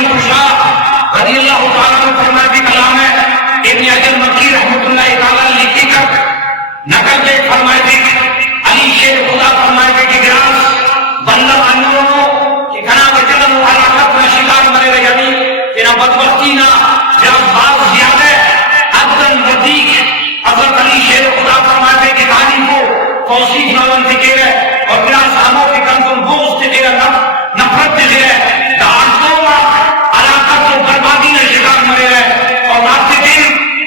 مشکل کشا رضی اللہ تعالیٰ عنہ فرماتے کلام ہے ابن اجل مکی رحمۃ اللہ تعالیٰ لکھی کر نقل کے فرمائے تھے علی شیر خدا فرمائے تھے کہ گراس بندہ انوروں کہ کنا وجلن و حلاکت میں شکار مرے رہے یعنی کہ نہ بدبختی نہ جب بات زیادہ عدن ودیق حضرت علی شیر خدا فرمائے تھے کہ کہانی کو توصیف نوان تھے گئے اور گراس آموں کے کنزم بوز تھے گئے نفرت تھے گئے دارتوں علاقت و بربادی نے شکار مرے رہے اور رات دن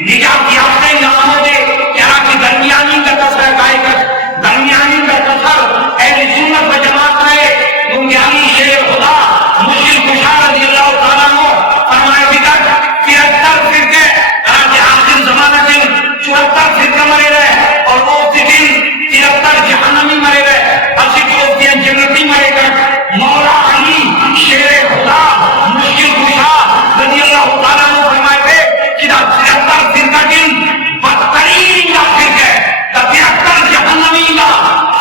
نجات یافتہ ناموں دے کیا کہ درمیانی کا تصر گائے کر درمیانی کا تصر اہل سنت و جماعت رہے کیونکہ علی شیر خدا مشکل کشا رضی اللہ تعالیٰ عنہ فرمائے بکر 73 فرقے راج آخر زمانہ دن 74 فرقے مرے رہے اور وہ دن 73 جہنمی مرے رہے اسی کو دین جنتی مرے کر مولا علی شیر خدا مشکل کشا رضی اللہ تعالیٰ عنہ فرمائے تھے کہ 73 فرقہ دن بدترین کا فرقہ ہے 73 جہنمی کا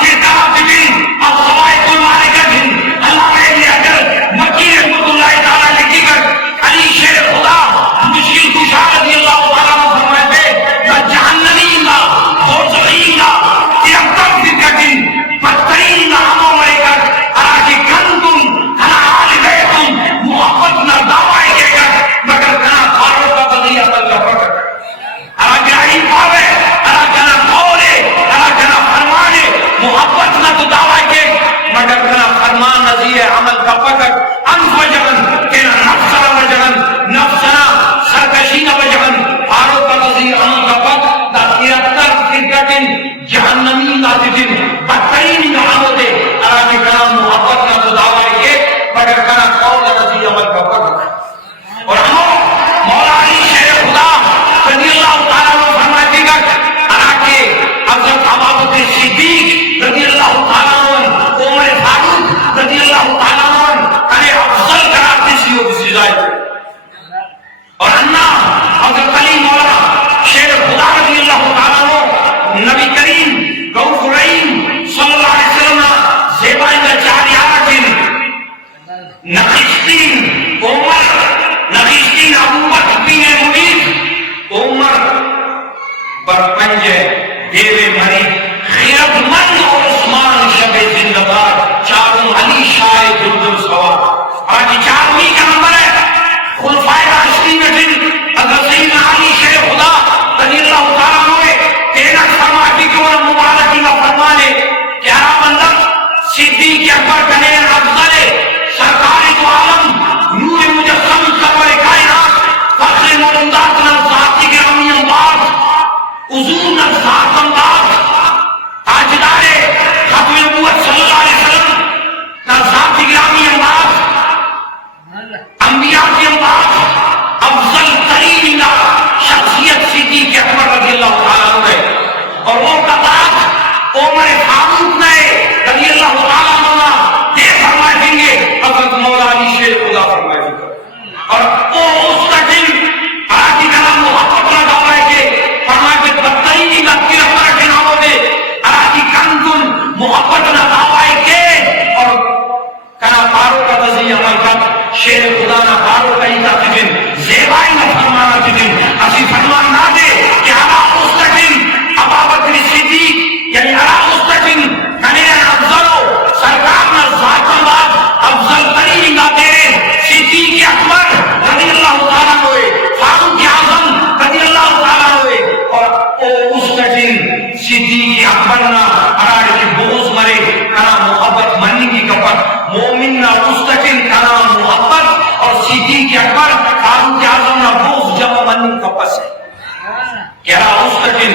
فرقہ دن اب سوائے کو مارے کا دن اللہ کے لیے اگر مکی رحمت اللہ تعالیٰ لکھی کر علی شیر خدا مشکل کشا رضی اللہ تعالیٰ عنہ فرمائے تھے جہنمی کا دوزخی کا 73 فرقہ دن بدترین کا ہموں مرے کر اراجی کندن کھنا آل بیتن محبت نہ دعوائے کے کر مگر کھنا خارو کا قضیہ پر لفر کر اراجی آئی پاوے اراجنا قولے اراجنا فرمانے محبت نہ تو دعوائے کے مگر کھنا فرمان نظیر عمل کا پکر انف وجبن کہنا نفسنا وجبن نفسنا سرکشینا وجبن خارو کا قضیہ عمل کا پک دا 73 فرقہ دن جہنمی لاتی دن بدترین نحو دے اراجی کھنا محبت نہ تو دعوائے کے مگر کھنا قول نظیر عمل کا پکر اور ہم مولا علی شیر خدا رضی اللہ تعالیٰ عنہ فرماتے گا اراکے حضرت ابوبکر صدیق رضی اللہ تعالیٰ عنہ عمر فاروق رضی اللہ تعالیٰ عنہ کنے افضل کراتے سی ہو کسی جائے اور انا حضرت علی مولا شیر خدا رضی اللہ تعالیٰ عنہ نبی کریم غوث الرحیم صلی اللہ علیہ وسلم زیبائیں کا چاریارہ جن نقشتین عمر نقشتین ابوبکر بن منیر عمر برپنجے دیوے مری خیرت مند اور عثمان شب زندگار چاروں علی شاہ دلدل سوار آج چارویں کا نمبر ہے خلفائے راشدین میں جن حضرت سیدنا علی شیر خدا رضی اللہ تعالیٰ عنہ تیرہ فرماتی کو مبارکی کا فرمانے پیارا بندہ صدیق اکبر کنے افضل سرکار تو عالم نور مجسم سرور کائنات فخر مولندات نفساتی گرامی انداز حضور نفسات انداز تاجدار ختم نبوت صلی اللہ علیہ وسلم نفساتی گرامی انداز انبیاء کی انداز افضل ترین شخصیت صدیق اکبر رضی اللہ تعالیٰ عنہ اور وہ کا بعد عمر فاروق نے رضی اللہ تعالیٰ عنہ یہ فرمائے دیں گے حضرت مولا علی شیر خدا فرمائے دیں گے اور وہ اس کا دن آجی کا نام محبت نہ دعوائے کے فرمائے کہ بدترینی کا تیرفتر کے ناموں دے آجی کندن محبت نہ دعوائے کے اور کنا پارو کا تزیہ عمل کا شیر خدا نہ پارو کا ہی کا دن زیبائی نہ فرمانا دن اسی فرمان نہ دے کہ اللہ اس کا دن ابوبکر صدیق یعنی اللہ اس کا دن کنے افضل ہو سرکار نہ ذات اللہ افضل ترین نہ تیرے صدیق اکبر رضی اللہ تعالیٰ ہوئے فاروق اعظم رضی اللہ تعالیٰ ہوئے اور اس کا دن صدیق اکبر نہ ارائے کی بوز مرے کنا محبت منی کی کپر مومن نہ اس کا دن کنا محبت اور صدیق اکبر فاروق اعظم نہ بوز جمع منی کپر سے کیا اس کا دن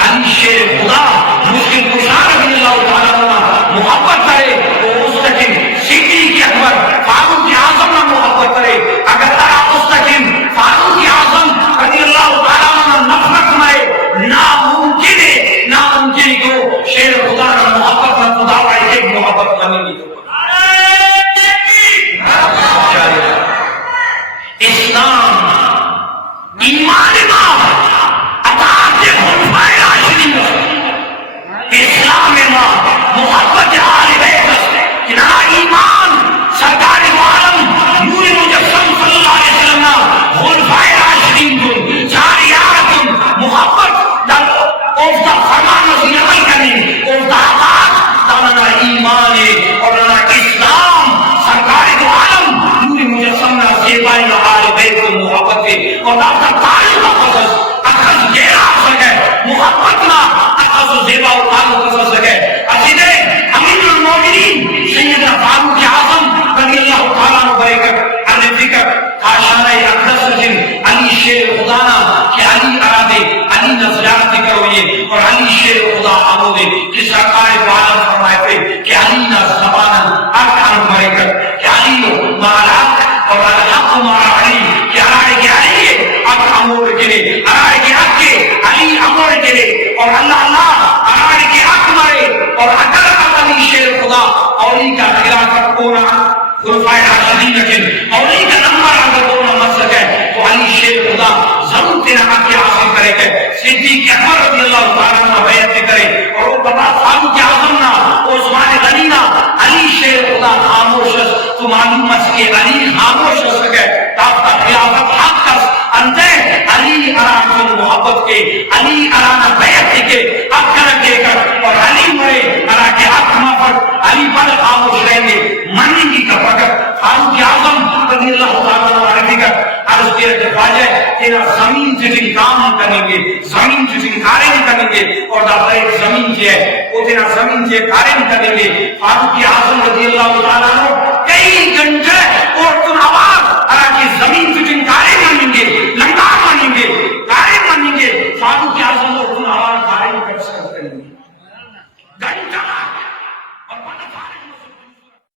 علی شیر خدا مشکل کشا رضی اللہ تعالیٰ عنہ محبت کرے تو اس کا دن صدیق اکبر فاروق اعظم نہ محبت کرے اگر ترا اس کا دن فاروق اعظم رضی اللہ تعالیٰ عنہ نفرت مرے ناممکن ہے ناممکن کو شیر خدا نہ محبت نہ خدا وائی ایک محبت بنی نہیں اسلام ایمان امام اطاعت خلفائے راشدین اور علی شیر خدا آمودے کہ سرکار عالم فرمائے تھے کہ علی نہ زبانن ارکان مرے کر کہ علی مالات اور الحق مارا علی کہ ارائے کے علی اب امور کرے ارائے کے حق کے علی امور کرے اور اللہ ارائے کے حق مرے اور اگر علی شیر خدا اولی کا خلافت کونا خلفائے راشدین کے اولی کا نمبر اگر کونا مسلک ہے تو علی شیر خدا ضرور تیرا حق حاصل کرے گا صدیق اکبر رضی اللہ تعالیٰ عنہ بیعت کرے اور وہ بابا فاروق اعظم نا عثمان غنی نا علی شیر خدا خاموش تو معلوم ہے کہ علی خاموش ہو سکے تاکہ خلافت حق کا انتے علی اران کو محبت کے علی اران بیعت کے حق کرے گا اور علی مرے ارا کے حق محبت علی پر خاموش رہیں گے منی کی کا فقط فاروق اعظم رضی اللہ تعالیٰ عنہ کا عرض کیا کہ خواجہ تیرا زمین سے جن کام کریں گے زمین سے جن کاریں کریں گے اور داخل ایک زمین سے ہے وہ تیرا زمین سے کاریں کریں گے فاروق اعظم رضی اللہ